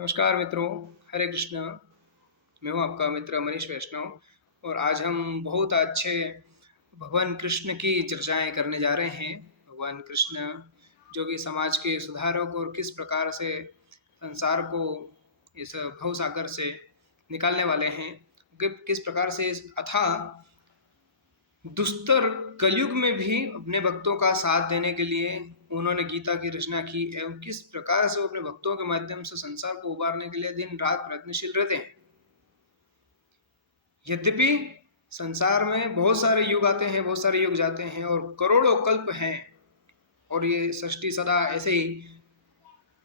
नमस्कार मित्रों, हरे कृष्ण। मैं हूँ आपका मित्र मनीष वैष्णव और आज हम बहुत अच्छे भगवान कृष्ण की चर्चाएं करने जा रहे हैं। भगवान कृष्ण जो कि समाज के सुधारक और किस प्रकार से संसार को इस भव सागर से निकालने वाले हैं, किस प्रकार से इस अथाह दुस्तर कलयुग में भी अपने भक्तों का साथ देने के लिए उन्होंने गीता की रचना की एवं किस प्रकार से वो अपने भक्तों के माध्यम से संसार को उबारने के लिए दिन रात प्रयत्नशील रहते हैं। यद्यपि संसार में बहुत सारे युग आते हैं, बहुत सारे युग जाते हैं और करोड़ों कल्प हैं और ये सृष्टि सदा ऐसे ही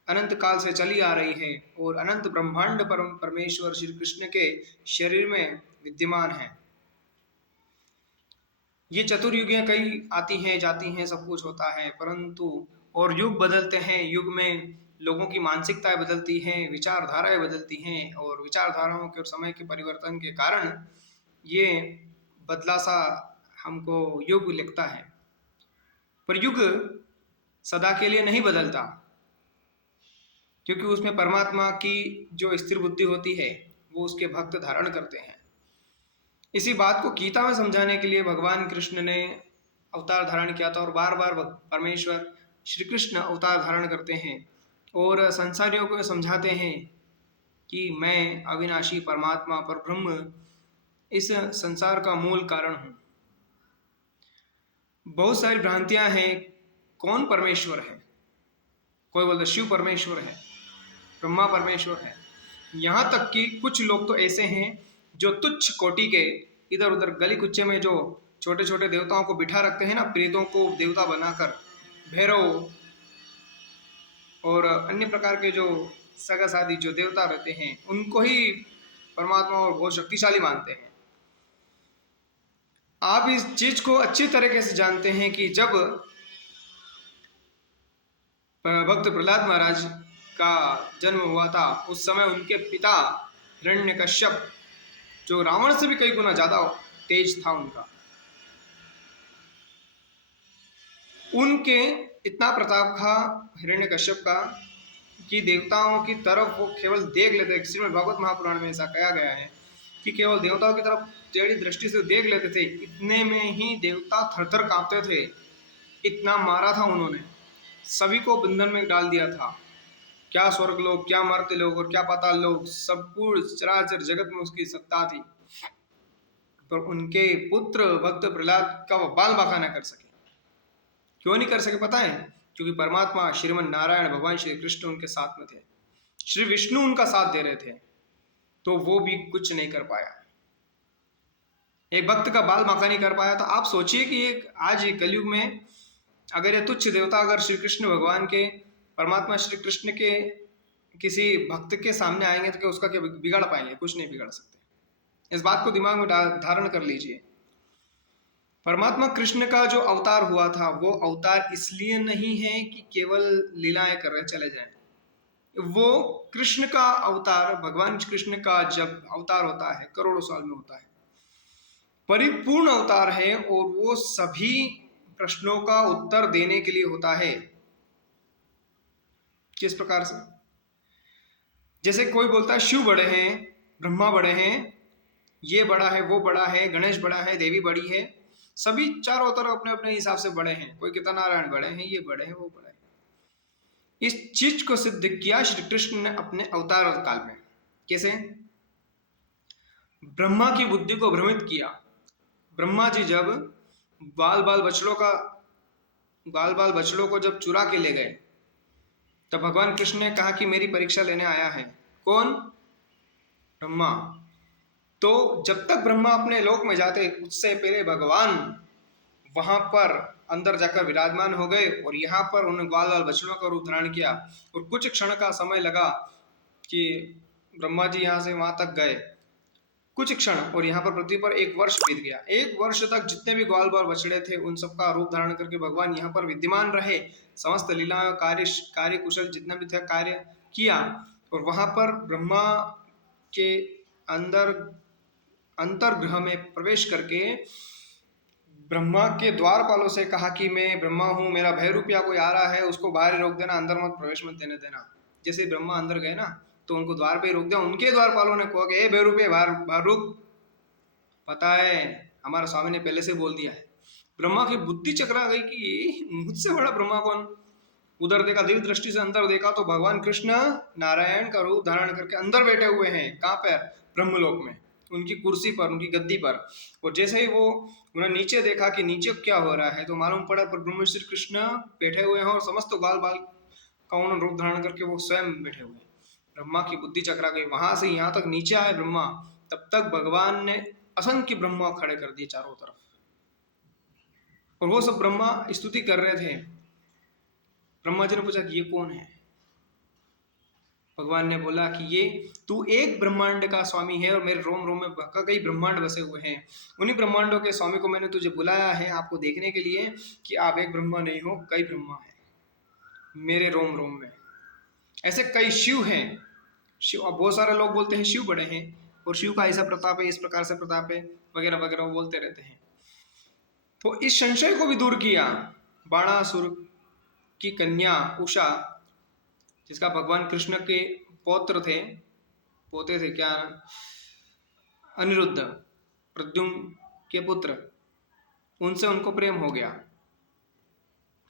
अनंत काल से चली आ रही है और अनंत ब्रह्मांड परमेश्वर श्री कृष्ण के शरीर में विद्यमान है। ये चतुर्युगियां कई आती हैं जाती हैं, सब कुछ होता है, परंतु और युग बदलते हैं। युग में लोगों की मानसिकताएं बदलती हैं, विचारधाराएं बदलती हैं और विचारधाराओं के और समय के परिवर्तन के कारण ये बदला सा हमको युग लिखता है। पर युग सदा के लिए नहीं बदलता, क्योंकि उसमें परमात्मा की जो स्थिर बुद्धि होती है वो उसके भक्त धारण करते हैं। इसी बात को गीता में समझाने के लिए भगवान कृष्ण ने अवतार धारण किया था और बार बार परमेश्वर श्री कृष्ण अवतार धारण करते हैं और संसारियों को समझाते हैं कि मैं अविनाशी परमात्मा पर ब्रह्म इस संसार का मूल कारण हूँ। बहुत सारी भ्रांतियां हैं, कौन परमेश्वर है? कोई बोलता शिव परमेश्वर है, ब्रह्मा परमेश्वर है, यहाँ तक कि कुछ लोग तो ऐसे हैं जो तुच्छ कोटि के इधर उधर गली कुच्चे में जो छोटे छोटे देवताओं को बिठा रखते हैं ना, प्रेतों को देवता बनाकर, भैरव और अन्य प्रकार के जो सगा सादी जो देवता रहते हैं उनको ही परमात्मा और बहुत शक्तिशाली मानते हैं। आप इस चीज को अच्छी तरीके से जानते हैं कि जब भक्त प्रहलाद महाराज का जन्म हुआ था उस समय उनके पिता हिरण्यकश्यप, जो रावण से भी कई गुना ज्यादा तेज था उनका, उनके इतना प्रताप था हिरण्यकश्यप का कि देवताओं की तरफ वो केवल देख लेते। श्रीमद् भागवत महापुराण में ऐसा कहा गया है कि केवल देवताओं की तरफ टेढ़ी दृष्टि से देख लेते थे, इतने में ही देवता थरथर कांपते थे। इतना मारा था उन्होंने, सभी को बंधन में डाल दिया था। क्या स्वर्ग लोग, क्या मर्त्य लोग और क्या पाताल लोग, सब पूर्ण चराचर जगत में उसकी सत्ता थी, पर उनके पुत्र भक्त प्रहलाद का वो बाल बांका न कर सके। क्यों नहीं कर सके पता है? क्योंकि परमात्मा श्रीमन नारायण भगवान श्री कृष्ण उनके साथ में थे, श्री विष्णु उनका साथ दे रहे थे, तो वो भी कुछ नहीं कर पाया। एक भक्त का बाल बांका नहीं कर पाया। तो आप सोचिए कि एक आज कलयुग में अगर ये तुच्छ देवता अगर श्री कृष्ण भगवान के, परमात्मा श्री कृष्ण के किसी भक्त के सामने आएंगे तो क्या उसका क्या बिगाड़ पाएंगे? कुछ नहीं बिगाड़ सकते। इस बात को दिमाग में धारण कर लीजिए। परमात्मा कृष्ण का जो अवतार हुआ था वो अवतार इसलिए नहीं है कि केवल लीलाएं कर रहे चले जाएं। वो कृष्ण का अवतार, भगवान कृष्ण का जब अवतार होता है करोड़ों साल में होता है, परिपूर्ण अवतार है और वो सभी प्रश्नों का उत्तर देने के लिए होता है। किस प्रकार से? जैसे कोई बोलता है शिव बड़े हैं, ब्रह्मा बड़े हैं, ये बड़ा है, वो बड़ा है, गणेश बड़ा है, देवी बड़ी है, सभी चारों तरफ अपने अपने हिसाब से बड़े हैं। कोई कहता नारायण बड़े हैं, ये बड़े हैं, वो बड़े हैं। इस चीज को सिद्ध किया श्री कृष्ण ने अपने अवतार काल में। कैसे? ब्रह्मा की बुद्धि को भ्रमित किया। ब्रह्मा जी जब बाल बाल बछड़ों को जब चुरा के ले गए, तब भगवान कृष्ण ने कहा कि मेरी परीक्षा लेने आया है। कौन? ब्रह्मा। तो जब तक ब्रह्मा अपने लोक में जाते उससे पहले भगवान वहां पर अंदर जाकर विराजमान हो गए और यहाँ पर उन्होंने ग्वाल वाल बछड़ों का रूप धारण किया और कुछ क्षण का समय लगा कि ब्रह्मा जी यहाँ से वहां तक गए, कुछ क्षण, और यहाँ पर पृथ्वी पर एक वर्ष बीत गया। एक वर्ष तक जितने भी ग्वाल बाल बछड़े थे उन सबका रूप धारण करके भगवान यहाँ पर विद्यमान रहे, समस्त लीलाओं कार्य कुशल जितना भी था कार्य किया। और वहां पर ब्रह्मा के अंदर अंतर्गृह में प्रवेश करके ब्रह्मा के द्वारपालों से कहा कि मैं ब्रह्मा हूँ, मेरा भय रूपिया कोई आ रहा है उसको बाहर ही रोक देना, अंदर मत प्रवेश मत देने देना। जैसे ब्रह्मा अंदर गए ना, तो उनको द्वार पे ही रोक दिया। उनके द्वारपालों ने कहा कि ए बेरूपे बाहर रुक, पता है हमारा स्वामी ने पहले से बोल दिया है। ब्रह्मा की बुद्धि चकरा गई कि मुझसे बड़ा ब्रह्मा कौन। उधर देखा, दिव्य दृष्टि से अंदर देखा तो भगवान कृष्ण नारायण का रूप धारण करके अंदर बैठे हुए हैं। कहाँ पर? ब्रह्मलोक में, उनकी कुर्सी पर, उनकी गद्दी पर। और जैसे ही वो उन्होंने नीचे देखा कि नीचे क्या हो रहा है, तो मालूम पड़ा पर ब्रह्म श्री कृष्ण बैठे हुए हैं और समस्त बाल बाल का उन्होंने रूप धारण करके वो स्वयं बैठे हुए हैं। ब्रह्मा की बुद्धि चकरा गई। वहां से यहाँ तक नीचे आए ब्रह्मा, तब तक भगवान ने असंख्य ब्रह्मा खड़े कर दिए चारों तरफ, और वो सब ब्रह्मा स्तुति कर रहे थे। ब्रह्मा जी ने पूछा कि ये कौन है? भगवान ने बोला कि ये तू एक ब्रह्मांड का स्वामी है और मेरे रोम रोम में कई ब्रह्मांड बसे हुए हैं। उन्हीं ब्रह्मांडों के स्वामी को मैंने तुझे बुलाया है आपको देखने के लिए कि आप एक ब्रह्मा नहीं हो, कई ब्रह्मा है मेरे रोम रोम में। ऐसे कई शिव हैं। शिव, अब बहुत सारे लोग बोलते हैं शिव बड़े हैं और शिव का ऐसा प्रताप है, इस प्रकार से प्रताप है, वगैरह वगैरह वो बोलते रहते हैं। तो इस संशय को भी दूर किया बाणासुर की कन्या उषा, जिसका भगवान कृष्ण के पौत्र थे, पोते थे क्या, अनिरुद्ध, प्रद्युम्न के पुत्र, उनसे उनको प्रेम हो गया।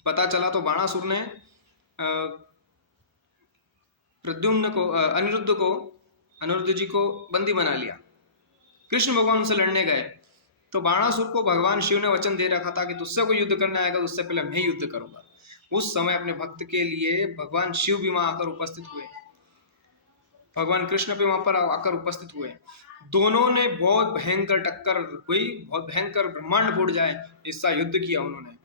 पता चला तो बाणासुर ने प्रद्युम्न को, अनिरुद्ध जी को बंदी बना लिया। कृष्ण भगवान उनसे लड़ने गए तो बाणासुर को भगवान शिव ने वचन दे रखा था कि तुझसे कोई युद्ध करने आएगा उससे पहले मैं युद्ध करूंगा। उस समय अपने भक्त के लिए भगवान शिव भी वहां आकर उपस्थित हुए, भगवान कृष्ण भी वहां पर आकर उपस्थित हुए। दोनों ने बहुत भयंकर टक्कर हुई, बहुत भयंकर ब्रह्मांड फूट जाए ऐसा युद्ध किया उन्होंने।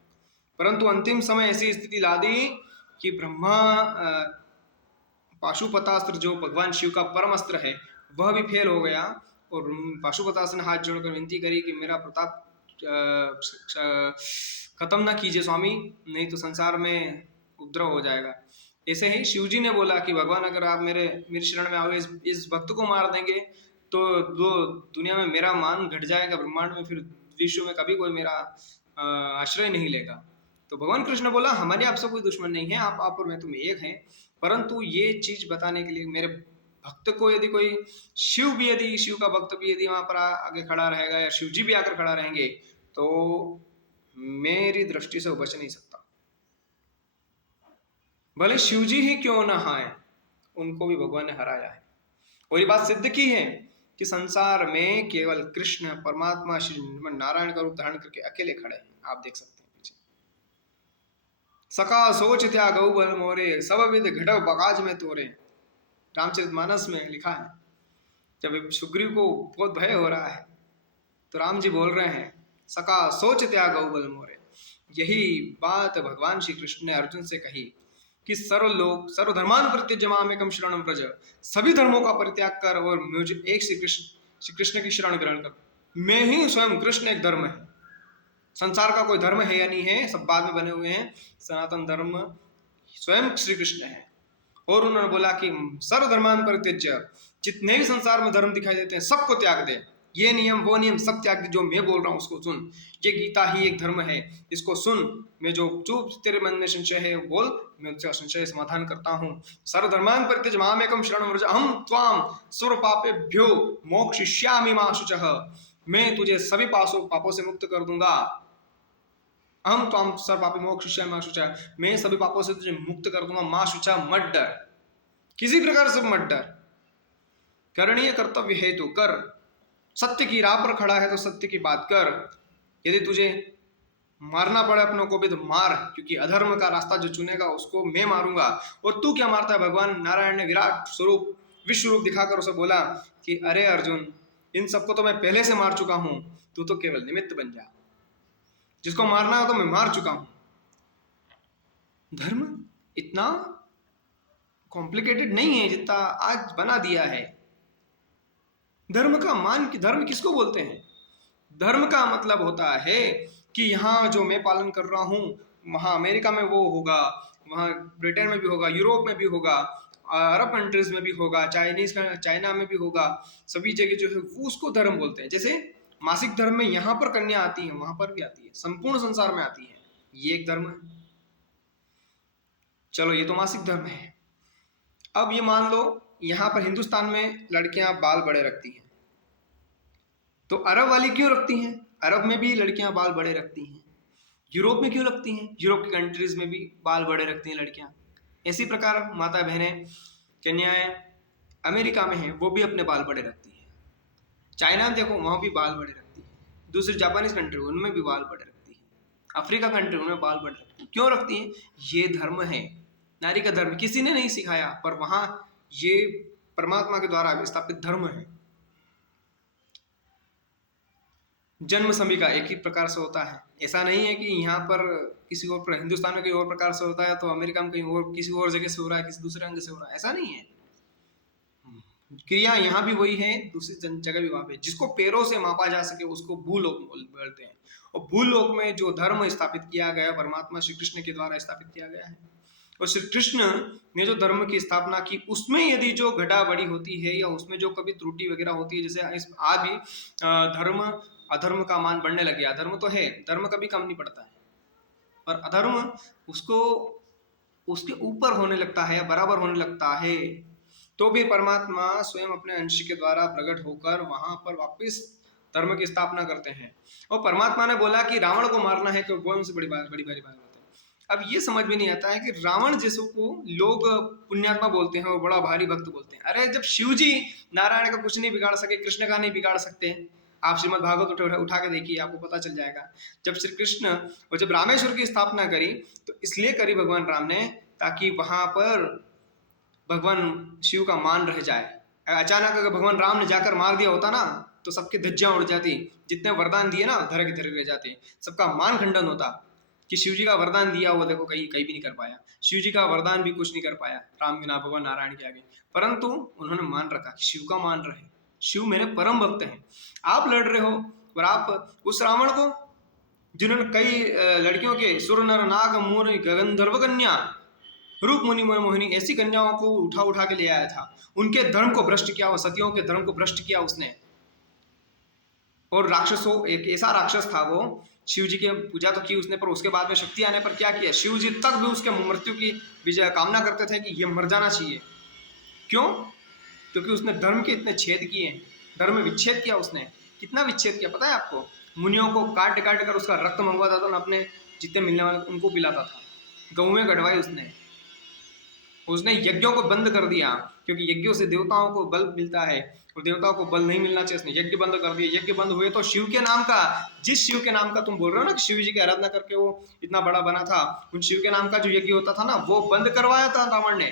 परंतु अंतिम समय ऐसी स्थिति ला दी कि ब्रह्मा पाशुपतास्त्र, जो भगवान शिव का परम अस्त्र है, वह भी फेल हो गया। और पाशुपतास्त्र ने हाथ जोड़कर विनती करी कि मेरा प्रताप खत्म ना कीजिए स्वामी, नहीं तो संसार में उपद्रव हो जाएगा। ऐसे ही शिवजी ने बोला कि भगवान अगर आप मेरी शरण में आओ, इस भक्त को मार देंगे तो दुनिया में मेरा मान घट जाएगा, ब्रह्मांड में, फिर विश्व में कभी कोई मेरा आश्रय नहीं लेगा। तो भगवान कृष्ण बोला हमारे आपसे कोई दुश्मन नहीं है, आप और मैं तुम एक हैं, परंतु ये चीज बताने के लिए मेरे भक्त को यदि कोई शिव का भक्त भी यदि वहां पर आगे खड़ा रहेगा या शिव जी भी आकर खड़ा रहेंगे तो मेरी दृष्टि से वो बच नहीं सकता। भले शिव जी ही क्यों ना आए, उनको भी भगवान ने हराया है। और ये बात सिद्ध की है कि संसार में केवल कृष्ण परमात्मा श्री नारायण का रूप धारण करके अकेले खड़े हैं। आप देख सकते हैं पीछे, सका सोच त्या गौ बल मोरे, सब विध घटव बगाज में तोरे, रामचरितमानस में लिखा है। जब सुग्रीव को बहुत भय हो रहा है तो राम जी बोल रहे हैं सका सोच त्या गौ बल मोरे। यही बात भगवान श्री कृष्ण ने अर्जुन से कही कि सर्वधर्मान परित्यज्य मामेकं शरणं व्रज, सभी धर्मों का परित्याग कर और मुझे एक श्री कृष्ण की शरण ग्रहण कर। मैं ही स्वयं कृष्ण एक धर्म है, संसार का कोई धर्म है या नहीं है, सब बाद में बने हुए हैं, सनातन धर्म स्वयं श्री कृष्ण है। और उन्होंने बोला कि सर्वधर्मान परित्यज्य, जितने भी संसार में धर्म दिखाई देते हैं सबको त्याग दे, ये नियम वो नियम सब त्याग दे, जो मैं बोल रहा हूँ उसको सुन, ये गीता ही एक धर्म है, इसको सुन, मैं जो चुप तेरे मन में संशय है बोल, मैं उसका संशय समाधान करता हूँ। सर्वधर्मान परित्यज्य मामेकं शरणं व्रज, अहं त्वां सर्वपापेभ्यो मोक्षयिष्यामि मा शुचः, मैं तुझे सभी पापों से मुक्त कर दूंगा। अहं त्वां सर्वपापी मोक्षयिष्यामि मा शुचः, मैं सभी पापों से तुझे मुक्त कर दूंगा। मा शुचः, मत डर, किसी प्रकार से मत डर, करणीय कर्तव्य हेतु कर, सत्य की राह पर खड़ा है तो सत्य की बात कर, यदि तुझे मारना पड़े अपनों को भी तो मार, क्योंकि अधर्म का रास्ता जो चुनेगा उसको मैं मारूंगा। और तू क्या मारता है? भगवान नारायण ने विराट स्वरूप विश्व रूप दिखाकर उसे बोला कि अरे अर्जुन, इन सबको तो मैं पहले से मार चुका हूं, तू तो केवल निमित्त बन जा, जिसको मारना हो तो मैं मार चुका हूं। धर्म इतना कॉम्प्लिकेटेड नहीं है जितना आज बना दिया है। धर्म किसको बोलते हैं? धर्म का मतलब होता है कि यहाँ जो मैं पालन कर रहा हूँ वहाँ अमेरिका में वो होगा, वहाँ ब्रिटेन में भी होगा, यूरोप में भी होगा, अरब कंट्रीज में भी होगा, चाइना में भी होगा, सभी जगह जो है वो उसको धर्म बोलते हैं। जैसे मासिक धर्म में यहाँ पर कन्या आती है, वहां पर भी आती है, संपूर्ण संसार में आती है, ये एक धर्म है। चलो ये तो मासिक धर्म है। अब ये मान लो यहाँ पर हिंदुस्तान में लड़कियां बाल बड़े रखती हैं, तो अरब वाली क्यों रखती हैं? अरब में भी लड़कियां बाल बड़े रखती हैं। यूरोप में क्यों रखती हैं? यूरोप की कंट्रीज में भी बाल बड़े रखती हैं लड़कियां। इसी प्रकार माता बहनें, कन्याएं अमेरिका में हैं, वो भी अपने बाल बड़े रखती हैं। चाइना में देखो, वहाँ भी बाल बड़े रखती है। दूसरी जापानीज कंट्री, उनमें भी बाल बड़े रखती है। अफ्रीका कंट्री, उनमें बाल बड़े रखती है। क्यों रखती हैं? ये धर्म है, नारी का धर्म। किसी ने नहीं सिखाया, पर वहाँ ये परमात्मा के द्वारा स्थापित धर्म है। जन्म सभी का एक ही प्रकार से होता है। ऐसा नहीं है कि यहाँ पर किसी और, हिंदुस्तान में कहीं और प्रकार से होता है तो अमेरिका में कहीं और, किसी और जगह से हो रहा है, किसी दूसरे अंग से हो रहा है, ऐसा नहीं है। क्रिया यहाँ भी वही है, दूसरी जगह भी वहाँ पे। जिसको पैरों से मापा जा सके उसको भूलोक बोलते हैं। और भूलोक में जो धर्म स्थापित किया गया, परमात्मा श्री कृष्ण के द्वारा स्थापित किया गया है। और श्री कृष्ण ने जो धर्म की स्थापना की, उसमें यदि जो घटा बड़ी होती है या उसमें जो कभी त्रुटि वगैरह होती है, जैसे आज भी धर्म अधर्म का मान बढ़ने लग गया। धर्म तो है, धर्म कभी कम नहीं पड़ता है, पर अधर्म उसको उसके ऊपर होने लगता है या बराबर होने लगता है। तो भी परमात्मा स्वयं अपने अंश के द्वारा प्रकट होकर वहां पर वापस धर्म की स्थापना करते हैं। और परमात्मा ने बोला कि रावण को मारना है, कि वो उनसे बड़ी भारी बात है। अब ये समझ में नहीं आता है कि रावण जिसको लोग पुण्यात्मा बोलते हैं, वो बड़ा भारी भक्त बोलते हैं। अरे जब शिव जी नारायण का कुछ नहीं बिगाड़ सके, कृष्ण का नहीं बिगाड़ सकते। आप श्रीमद् भागवत उठा के देखिए, आपको पता चल जाएगा। जब श्री कृष्ण और जब रामेश्वर की स्थापना करी, तो इसलिए करी भगवान राम ने, ताकि वहां पर भगवान शिव का मान रह जाए। अचानक अगर भगवान राम ने जाकर मार दिया होता ना, तो सबकी धज्जियां उड़ जाती। जितने वरदान दिए ना, धरे के धरे रह जाते, सबका मान खंडन होता। कि शिव जी का वरदान दिया वो देखो कहीं भी नहीं कर पाया। शिव जी का वरदान भी कुछ नहीं कर पाया राम बिना, भगवान नारायण के आगे। परंतु उन्होंने मान रखा कि शिव का मान रहे, शिव मेरे परम भक्त हैं। आप लड़ रहे हो और आप उस रावण को, जिन्होंने कई लड़कियों के सुर नर नाग मोर गंधर्व कन्या रूप मुनि मोहिनी ऐसी कन्याओं को उठा के ले आया था, उनके धर्म को भ्रष्ट किया, सतियों के धर्म को भ्रष्ट किया उसने। और राक्षसों, एक ऐसा राक्षस था वो, शिव जी की पूजा तो की उसने, पर उसके बाद में शक्ति आने पर क्या किया, शिव जी तक भी उसके मृत्यु की विजय कामना करते थे कि ये मर जाना चाहिए। क्यों? क्योंकि उसने धर्म के इतने छेद किए, धर्म विच्छेद किया उसने। कितना विच्छेद किया पता है आपको? मुनियों को काट कर उसका रक्त मंगवाता था, अपने जितने मिलने वाले उनको पिलाता था। गौएं कटवाई उसने यज्ञों को बंद कर दिया, क्योंकि यज्ञों से देवताओं को बल मिलता है और देवताओं को बल नहीं मिलना चाहिए। उसने यज्ञ बंद कर दिए। यज्ञ बंद हुए तो शिव के नाम का, जिस शिव के नाम का तुम बोल रहे हो ना कि शिव जी की आराधना करके वो इतना बड़ा बना था, उन शिव के नाम का जो यज्ञ होता था ना, वो बंद करवाया था रावण ने।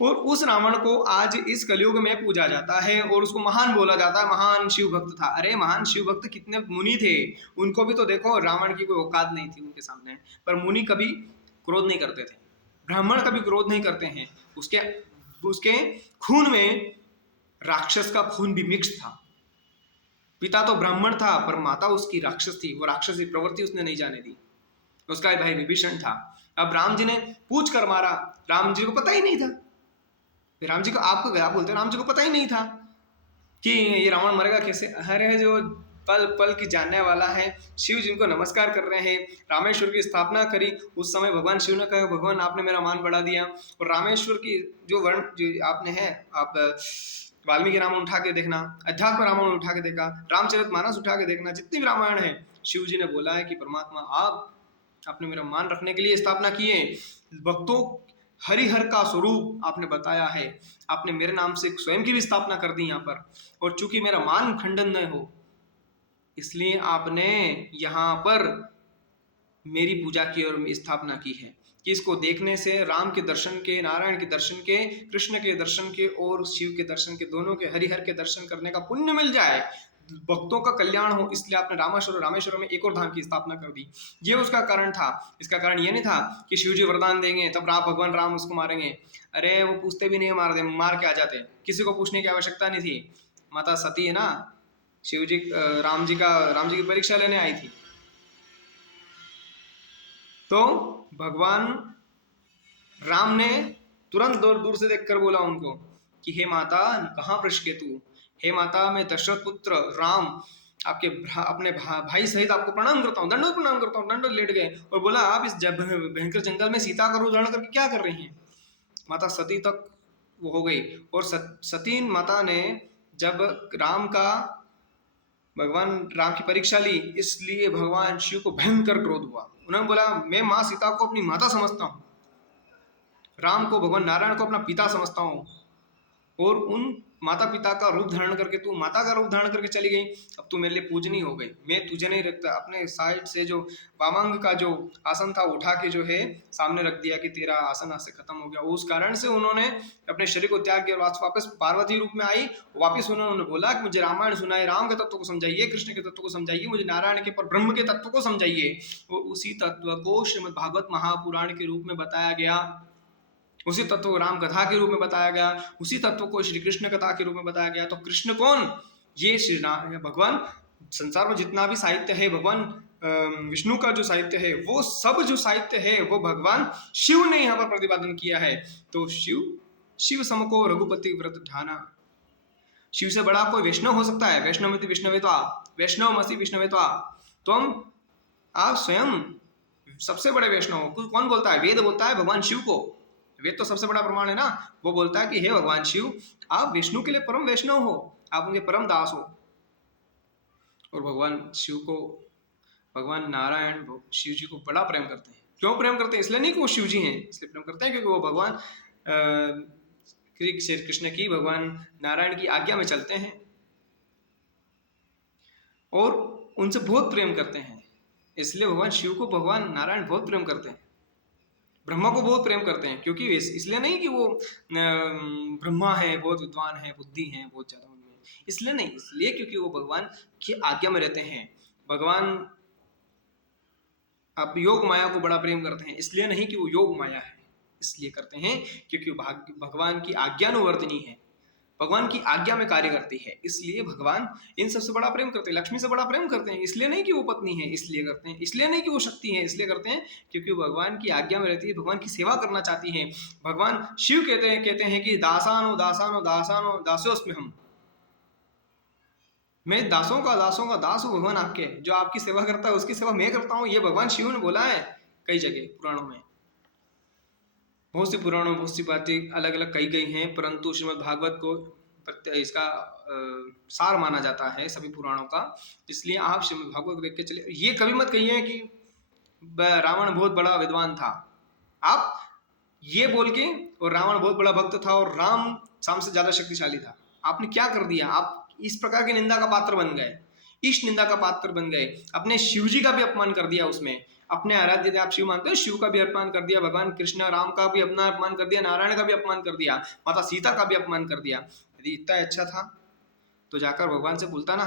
और उस रावण को आज इस कलयुग में पूजा जाता है और उसको महान बोला जाता है, महान शिव भक्त था। अरे महान शिव भक्त कितने मुनि थे, उनको भी तो देखो, रावण की कोई औकात नहीं थी उनके सामने। पर मुनि कभी क्रोध नहीं करते थे, ब्राह्मण कभी क्रोध नहीं करते हैं। उसके खून में राक्षस का खून भी मिक्स था। पिता तो ब्राह्मण था पर माता उसकी राक्षस थी, वो राक्षसी प्रवृत्ति उसने नहीं जाने दी। उसका भाई विभीषण था। अब राम जी ने पूछ कर मारा, राम जी को पता ही नहीं था। राम जी को, आपको क्या बोलते हैं, राम जी को पता ही नहीं था कि ये रावण मरेगा कैसे। अरे जो पल पल की जानने वाला है, शिव जी को नमस्कार कर रहे हैं। रामेश्वर की स्थापना करी, उस समय भगवान शिव ने कहा, भगवान आपने मेरा मान बढ़ा दिया। और रामेश्वर की जो वर्ण जो आपने है, आप वाल्मीकि रामायण उठा के देखना, अध्यात्म रामायण उठा के देखा, रामचरितमानस उठा के देखना, जितनी भी रामायण है, शिव जी ने बोला है कि परमात्मा आपने मेरा मान रखने के लिए स्थापना की है। भक्तों हरिहर का स्वरूप आपने बताया है, आपने मेरे नाम से स्वयं की भी स्थापना कर दी यहाँ पर। और चूंकि मेरा मान खंडन न हो, इसलिए आपने यहाँ पर मेरी पूजा की और स्थापना की है कि इसको देखने से राम के दर्शन के, नारायण के दर्शन के, कृष्ण के दर्शन के और शिव के दर्शन के, दोनों के, हरिहर के दर्शन करने का पुण्य मिल जाए, भक्तों का कल्याण हो। इसलिए आपने रामेश्वर में एक और धाम की स्थापना कर दी। ये उसका कारण था। इसका कारण ये नहीं था कि शिव जी वरदान देंगे तब भगवान राम उसको मारेंगे। अरे वो पूछते भी नहीं, मार के आ जाते, किसी को पूछने की आवश्यकता नहीं थी। माता सती है ना, शिव जी राम जी की परीक्षा लेने आई थी, तो भगवान राम ने तुरंत दूर से देखकर बोला उनको कि हे माता, कहाँ तू, हे माता, मैं दशरथ पुत्र राम अपने भाई सहित आपको प्रणाम करता हूँ, दंडोत प्रणाम करता हूँ। दंडोत लेट गए और बोला, आप इस भयंकर जंगल में सीता का रूप धारण करके क्या कर रही हैं? माता सती तक वो हो गई। और सती माता ने जब भगवान राम की परीक्षा ली, इसलिए भगवान शिव को भयंकर क्रोध हुआ। उन्होंने बोला मैं माँ सीता को अपनी माता समझता हूँ, राम को, भगवान नारायण को अपना पिता समझता हूँ, और उन माता पिता का रूप धारण करके तू माता का रूप धारण करके चली गई, अब तू मेरे लिए पूजनीय हो गई, मैं तुझे नहीं रखता। अपने साइड से जो वामांग का जो आसन था उठा के जो है सामने रख दिया कि तेरा आसन आज से खत्म हो गया। उस कारण से उन्होंने अपने शरीर को त्याग किया, वापस पार्वती रूप में आई। वापिस उन्होंने बोला कि मुझे रामायण सुनाए, राम के तत्व को समझाइए, कृष्ण के तत्व को समझाइए, मुझे नारायण के पर ब्रह्म के तत्व को समझाइए। और उसी तत्व को श्रीमद् भागवत महापुराण के रूप में बताया गया, उसी तत्व को राम कथा के रूप में बताया गया, उसी तत्व को श्री कृष्ण कथा के रूप में बताया गया। तो कृष्ण कौन? ये श्री भगवान। संसार में जितना भी साहित्य है, भगवान विष्णु का जो साहित्य है, वो सब जो साहित्य है वो भगवान शिव ने यहाँ पर प्रतिपादन किया है। तो शिव समको रघुपति व्रत ठाना। शिव से बड़ा कोई वैष्णव हो सकता है? वैष्णवमिति विष्णवेत्वा, वैष्णवमसि विष्णवेत्वा। तो आप स्वयं सबसे बड़े वैष्णव हो। कौन बोलता है? वेद बोलता है भगवान शिव को। वेद तो सबसे बड़ा प्रमाण है ना। वो बोलता है कि हे भगवान शिव, आप विष्णु के लिए परम वैष्णव हो, आप उनके परम दास हो। और भगवान शिव को, भगवान नारायण शिव जी को बड़ा प्रेम करते हैं। क्यों प्रेम करते हैं? इसलिए नहीं कि वो शिव जी हैं, इसलिए प्रेम करते हैं क्योंकि वो भगवान श्री कृष्ण की, भगवान नारायण की आज्ञा में चलते हैं और उनसे बहुत प्रेम करते हैं। इसलिए भगवान शिव को भगवान नारायण बहुत प्रेम करते हैं, ब्रह्मा को बहुत प्रेम करते हैं। क्योंकि इसलिए नहीं कि वो ब्रह्मा है, बहुत विद्वान है, बुद्धि है बहुत ज्यादा उनमें, इसलिए नहीं, इसलिए क्योंकि वो भगवान की आज्ञा में रहते हैं। भगवान अब योग माया को बड़ा प्रेम करते हैं, इसलिए नहीं कि वो योग माया है, इसलिए करते हैं क्योंकि भगवान की आज्ञानुवर्तिनी है, भगवान की आज्ञा में कार्य करती है, इसलिए भगवान इन सबसे बड़ा प्रेम करते हैं। लक्ष्मी से बड़ा प्रेम करते हैं, इसलिए नहीं कि वो पत्नी है, इसलिए करते हैं। इसलिए नहीं कि वो शक्ति है, इसलिए करते हैं क्योंकि भगवान की आज्ञा में रहती है, भगवान की सेवा करना चाहती है। भगवान शिव कहते हैं कि दासानो दासानो दासानो दासोस्मि हम, मैं दासों का दास हूँ भगवान आपके, जो आपकी सेवा करता है उसकी सेवा मैं करता हूँ। ये भगवान शिव ने बोला है कई जगह पुराणों में। बहुत सी पुराणों बहुत सी बातें अलग अलग कही गई हैं, परंतु श्रीमद् भागवत को इसका सार माना जाता है सभी पुराणों का। इसलिए आप श्रीमद् भागवत को देख के चलिए। ये कभी मत कहिए कि रावण बहुत बड़ा विद्वान था, आप ये बोल के, और रावण बहुत बड़ा भक्त था और राम से ज्यादा शक्तिशाली था। आपने क्या कर दिया? आप इस प्रकार की निंदा का पात्र बन गए, इस निंदा का पात्र बन गए। अपने शिव जी का भी अपमान कर दिया, उसमें अपने आराध्य, आप शिव मानते हो, शिव का भी अपमान कर दिया, भगवान कृष्ण राम का भी अपना अपमान कर दिया, नारायण का भी अपमान कर दिया, माता सीता का भी अपमान कर दिया। यदि इतना अच्छा था तो जाकर भगवान से बोलता ना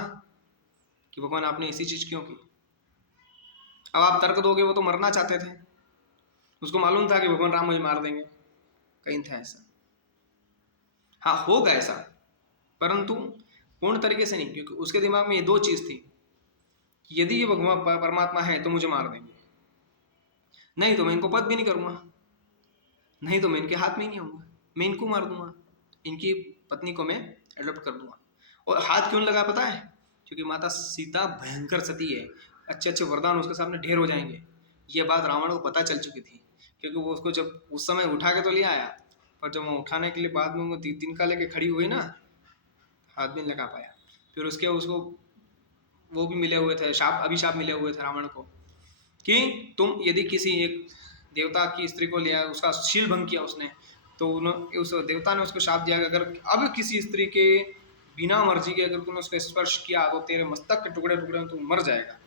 कि भगवान आपने ऐसी चीज क्यों की। अब आप तर्क दोगे, वो तो मरना चाहते थे, उसको मालूम था कि भगवान राम मुझे मार देंगे, कहीं था ऐसा। हाँ होगा ऐसा, परंतु पूर्ण तरीके से नहीं, क्योंकि उसके दिमाग में ये दो चीज थी कि यदि ये भगवान परमात्मा है तो मुझे मार देंगे, नहीं तो मैं इनको पद भी नहीं करूंगा, नहीं तो मैं इनके हाथ में ही नहीं आऊंगा, मैं इनको मार दूंगा, इनकी पत्नी को मैं एडॉप्ट कर दूंगा। और हाथ क्यों लगा पता है? क्योंकि माता सीता भयंकर सती है, अच्छे अच्छे वरदान उसके सामने ढेर हो जाएंगे। ये बात रावण को पता चल चुकी थी, क्योंकि वो उसको जब उस समय उठा के तो ले आया, पर जब वो उठाने के लिए बाद में वो तिनका लेके खड़ी हुई ना, हाथ भी नहीं लगा पाया। फिर उसको वो भी मिले हुए थे, शाप, अभिशाप मिले हुए थे रावण को कि तुम यदि किसी एक देवता की स्त्री को लिया, उसका शील भंग किया उसने, तो उस देवता ने उसको शाप दिया कि अगर अब किसी स्त्री के बिना मर्जी के अगर तूने उसको स्पर्श किया तो तेरे मस्तक के टुकड़े टुकड़े में तू मर जाएगा।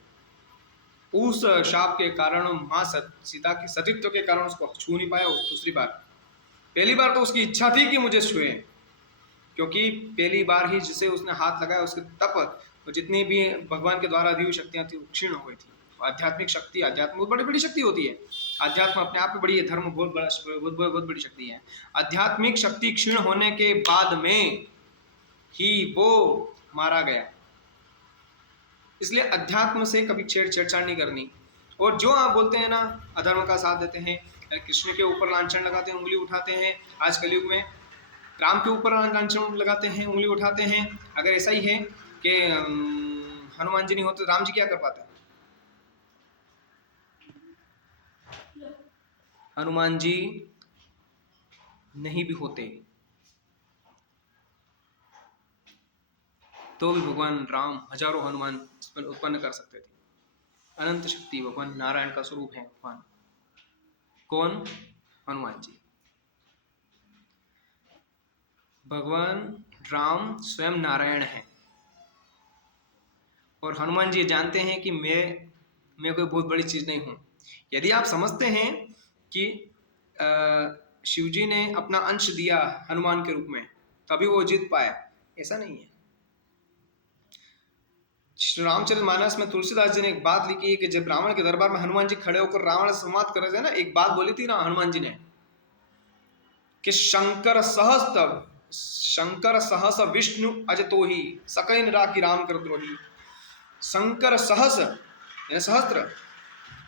उस शाप के कारण माँ सीता की सतीत्व के कारण उसको छू नहीं पाया। दूसरी बार, पहली बार तो उसकी इच्छा थी कि मुझे छुए, क्योंकि पहली बार ही जिसे उसने हाथ लगाया उसके तप, तो जितनी भी भगवान के द्वारा दी हुई शक्तियां थी वो क्षीण हो गई थी। आध्यात्मिक शक्ति, अध्यात्म बहुत बड़ी बड़ी शक्ति होती है, अध्यात्म अपने आप में बड़ी है, धर्म बहुत बड़ा, बहुत बड़ी शक्ति है। आध्यात्मिक शक्ति क्षीण होने के बाद में ही वो मारा गया। इसलिए अध्यात्म से कभी छेड़छाड़ नहीं करनी। और जो आप बोलते हैं ना अधर्म का साथ देते हैं, कृष्ण के ऊपर लांछन लगाते हैं, उंगली उठाते हैं, आज कलयुग में राम के ऊपर लांछन लगाते हैं, उंगली उठाते हैं। अगर ऐसा ही है कि हनुमान जी नहीं होते, राम जी क्या कर पाते? हनुमान जी नहीं भी होते तो भी भगवान राम हजारों हनुमान उत्पन्न कर सकते थे। अनंत शक्ति भगवान नारायण का स्वरूप है। भगवान कौन? हनुमान जी। भगवान राम स्वयं नारायण है और हनुमान जी जानते हैं कि मैं कोई बहुत बड़ी चीज नहीं हूं। यदि आप समझते हैं कि शिव जी ने अपना अंश दिया हनुमान के रूप में तभी वो जीत पाया, ऐसा नहीं है। श्री रामचरितमानस में तुलसीदास जी ने एक बात लिखी है कि जब रावण के दरबार में हनुमान जी खड़े होकर रावण से संवाद कर रहे थे ना, एक बात बोली थी ना हनुमान जी ने कि शंकर सहस विष्णु अजतो ही सकैन राखी राम कर द्रोही। शंकर सहस यानी सहस्त्र,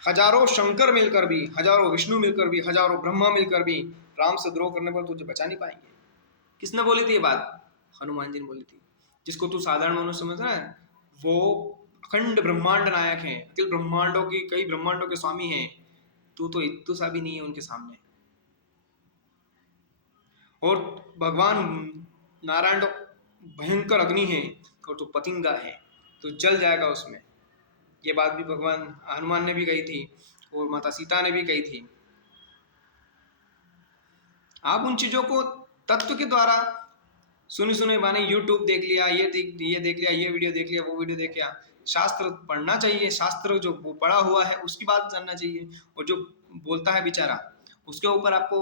हजारों शंकर मिलकर भी, हजारों विष्णु मिलकर भी, हजारों ब्रह्मा मिलकर भी राम से द्रोह करने पर तुझे बचा नहीं पाएंगे। किसने बोली थी ये बात? हनुमान जी ने बोली थी। जिसको तू साधारण मनुष्य समझ रहा है, वो अखंड ब्रह्मांड नायक हैं, अखिल ब्रह्मांडों की, कई ब्रह्मांडों के स्वामी हैं। तू तो इत्तु सा भी नहीं है उनके सामने। और भगवान नारायण तो भयंकर अग्नि है और तू पतिंगा है, तो जल जाएगा उसमें। ये बात भी भगवान हनुमान ने भी कही थी और माता सीता ने भी कही थी। आप उन चीजों को तत्व के द्वारा सुने सुने माने यूट्यूब देख लिया, ये देख लिया, ये वीडियो देख लिया, वो वीडियो देख लिया। शास्त्र पढ़ना चाहिए, शास्त्र जो वो पढ़ा हुआ है उसकी बात जानना चाहिए। और जो बोलता है बेचारा उसके ऊपर आपको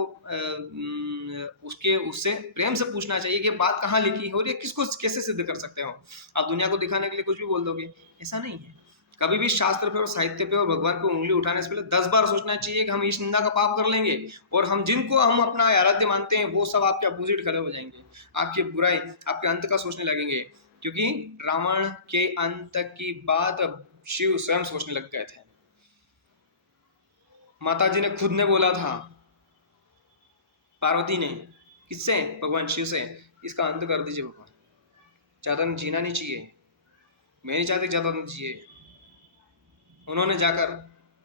उससे प्रेम से पूछना चाहिए कि बात कहाँ लिखी हो, ये किसको कैसे सिद्ध कर सकते हो। आप दुनिया को दिखाने के लिए कुछ भी बोल दोगे, ऐसा नहीं है। कभी भी शास्त्र पे और साहित्य पे और भगवान को उंगली उठाने से पहले 10 बार सोचना चाहिए कि हम इस निंदा का पाप कर लेंगे और हम जिनको हम अपना आराध्य मानते हैं वो सब आपके अपोजिट खड़े हो जाएंगे, आपकी बुराई, आपके अंत का सोचने लगेंगे। क्योंकि रावण के अंत की बात शिव स्वयं सोचने लग गए थे। माता जी ने खुद ने बोला था, पार्वती ने, किससे? भगवान शिव से, इसका अंत कर दीजिए भगवान, ज्यादा जीना नहीं चाहिए, मैं नहीं चाहती ज्यादा जिए। उन्होंने जाकर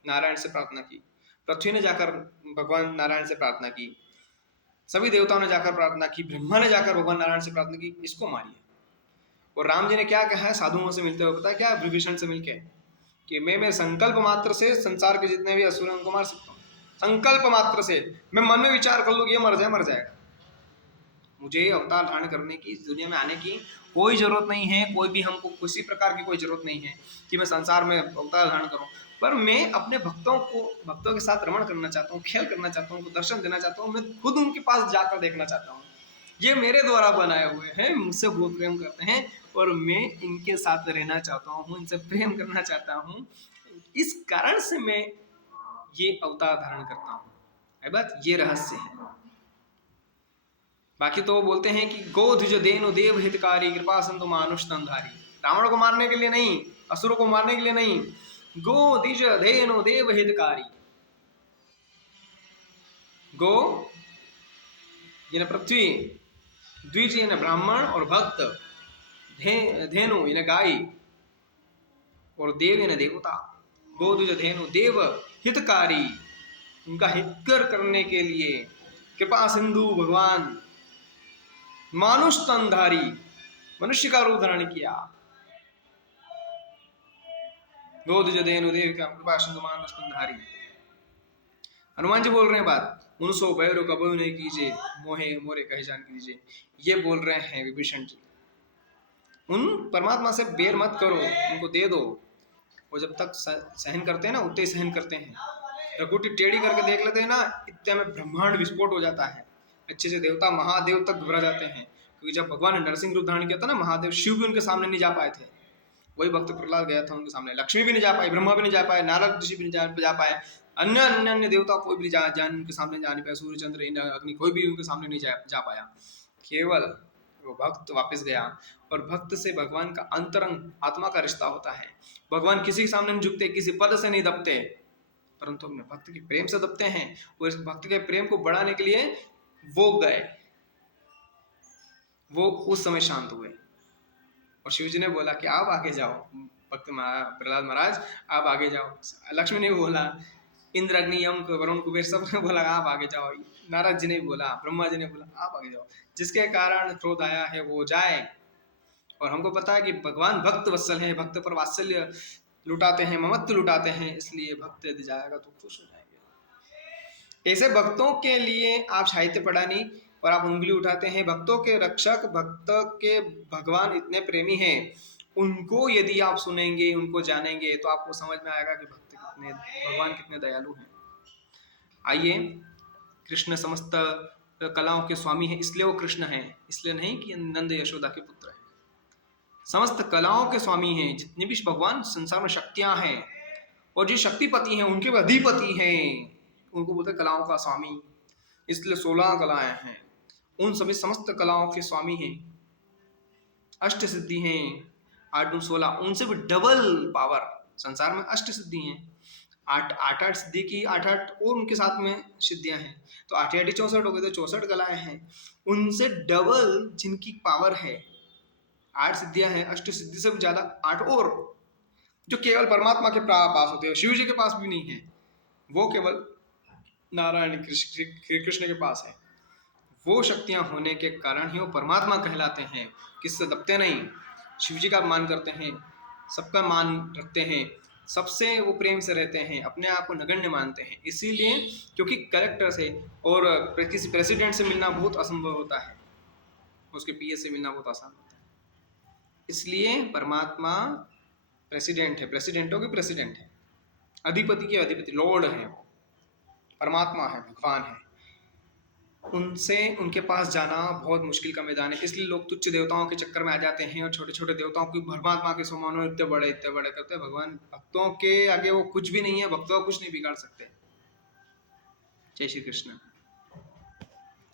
नारायण से प्रार्थना की, पृथ्वी ने जाकर भगवान नारायण से प्रार्थना की, सभी देवताओं ने जाकर प्रार्थना की, ब्रह्मा ने जाकर भगवान नारायण से प्रार्थना की, इसको मारिए। और राम जी ने क्या कहा है साधुओं से मिलते हुए, पता है क्या? विभीषण से मिलके कि मैं मेरे संकल्प मात्र से संसार के जितने भी असुर हैं उनको मार सकता हूँ। संकल्प मात्र से मैं मन में विचार कर लूँ ये मर जाएगा, मुझे अवतार धारण करने की, दुनिया में आने की कोई जरूरत नहीं है। कोई भी हमको किसी प्रकार की कोई जरूरत नहीं है कि मैं संसार में अवतार धारण करूं। पर मैं अपने भक्तों के साथ रमण करना चाहता हूँ, खेल करना चाहता हूँ, उनको दर्शन देना चाहता हूँ, मैं खुद उनके पास जाकर देखना चाहता हूँ। ये मेरे द्वारा बनाए हुए हैं, मुझसे बहुत प्रेम करते हैं और मैं इनके साथ रहना चाहता हूँ, इनसे प्रेम करना चाहता हूँ। इस कारण से मैं ये अवतार धारण करता हूँ। है बात, ये रहस्य है। बाकी तो वो बोलते हैं कि गोध्वज देनु देव हितकारी कृपा सिंधु मानुष स्तनधारी। रावण को मारने के लिए नहीं, असुरों को मारने के लिए नहीं, गोध्वज देनु देव हितकारी। गो यानी पृथ्वी, द्विज यानी ब्राह्मण और भक्त, धेनु यानी गाय और देव यानी देवता। गोध्वज धेनु देव हितकारी, उनका हितकर करने के लिए कृपा सिंधु भगवान मानुष तनधारी, मनुष्य का रूप धारण किया। गोध्वज धेनु देव का कृपा सिंधु मानुष तनधारी। हनुमान जी बोल रहे हैं बात, उनसो बैरो कबहु नहीं कीजिए, मोहे मोरे कहे जान कीजिए। ये बोल रहे हैं विभीषण जी। उन परमात्मा से बेर मत करो, उनको दे दो। वो जब तक सहन करते हैं ना उतने ही सहन करते हैं। रघुटी टेढ़ी करके देख लेते हैं ना, इतने में ब्रह्मांड विस्फोट हो जाता है। अच्छे से देवता महादेव तक घबरा जाते हैं। क्योंकि जब भगवान ने नरसिंह रूप धारण किया था ना, महादेव शिव भी उनके सामने नहीं जा पाए थे। वही भक्त प्रहलाद गया था उनके सामने, लक्ष्मी भी नहीं जा पाई, ब्रह्मा भी नहीं जा पाए, नारद ऋषि भी नहीं जा पाए, अन्य अन्य अन्य देवता कोई भी जान उनके सामने जा नहीं पाया, सूर्य चंद्र अग्नि कोई भी उनके सामने नहीं जा पाया। केवल वो भक्त वापस गया। और भक्त से भगवान का अंतरंग आत्मा का रिश्ता होता है। भगवान किसी के सामने नहीं झुकते, किसी पद से नहीं दबते, परंतु अपने भक्त के प्रेम से दबते हैं। और इस भक्त के प्रेम को बढ़ाने के लिए वो गए, वो उस समय शांत हुए। और शिव जी ने बोला कि आप आगे जाओ, भक्त प्रहलाद महाराज आप आगे जाओ। लक्ष्मी ने बोला इंद्र, अग्नि, यम, वरुण, कुबेर सब ने बोला आप आगे जाओ, नारद जी ने बोला, ब्रह्मा जी ने बोला आप आगे जाओ, जिसके कारण क्रोध आया है वो जाए। और हमको पता है कि भगवान भक्त वत्सल हैं, भक्त पर वात्सल्य लुटाते हैं, ममत्व लुटाते हैं, इसलिए भक्त यदि जाएगा तो खुश हो जाएंगे। ऐसे भक्तों के लिए आप साहित्य पढ़ा नहीं और आप उंगली उठाते हैं। भक्तों के रक्षक, भक्त के भगवान इतने प्रेमी हैं, उनको यदि आप सुनेंगे, उनको जानेंगे तो आपको समझ में आएगा कि भक्त कितने, भगवान कितने दयालु हैं। आइए, कृष्ण समस्त कलाओं के स्वामी हैं, इसलिए वो कृष्ण हैं, इसलिए नहीं कि नंद यशोदा के पुत्र हैं। समस्त कलाओं के स्वामी हैं, जितनी भी भगवान संसार में शक्तियां हैं और जो शक्तिपति हैं उनके अधिपति हैं, उनको बोलते कलाओं का स्वामी, इसलिए 16 कलाएं हैं, उन सभी समस्त कलाओं के स्वामी हैं। अष्ट सिद्धि हैं, 8 दूनी 16, उनसे भी डबल पावर। संसार में अष्ट सिद्धि हैं, आठ सिद्धि की 8 और उनके साथ में सिद्धियां हैं, तो 8 8 64 हो गए, तो 64 कलाएं हैं। उनसे डबल जिनकी पावर है, 8 सिद्धियां हैं, अष्ट सिद्धि से भी ज्यादा 8 और, जो केवल परमात्मा के पास होते हैं, शिव जी के पास भी नहीं है, वो केवल नारायण कृष्ण के पास है। वो शक्तियां होने के कारण ही वो परमात्मा कहलाते हैं, किससे दबते नहीं, शिव जी का मान करते हैं, सबका मान रखते हैं, सबसे वो प्रेम से रहते हैं, अपने आप को नगण्य मानते हैं। इसीलिए क्योंकि कलेक्टर से और किसी प्रेसिडेंट से मिलना बहुत असंभव होता है, उसके पीए से मिलना बहुत आसान होता है, इसलिए परमात्मा प्रेसिडेंट है, प्रेसिडेंटों के प्रेसिडेंट है, अधिपति के अधिपति, लॉर्ड है, वो परमात्मा है, भगवान है। उनसे, उनके पास जाना बहुत मुश्किल का मैदान है, इसलिए लोग तुच्छ देवताओं के चक्कर में आ जाते हैं और छोटे छोटे देवताओं की परमात्मा के समान इतने बड़े करते हैं। भगवान भक्तों के आगे वो कुछ भी नहीं है, भक्तों को कुछ नहीं बिगाड़ सकते। जय श्री कृष्ण।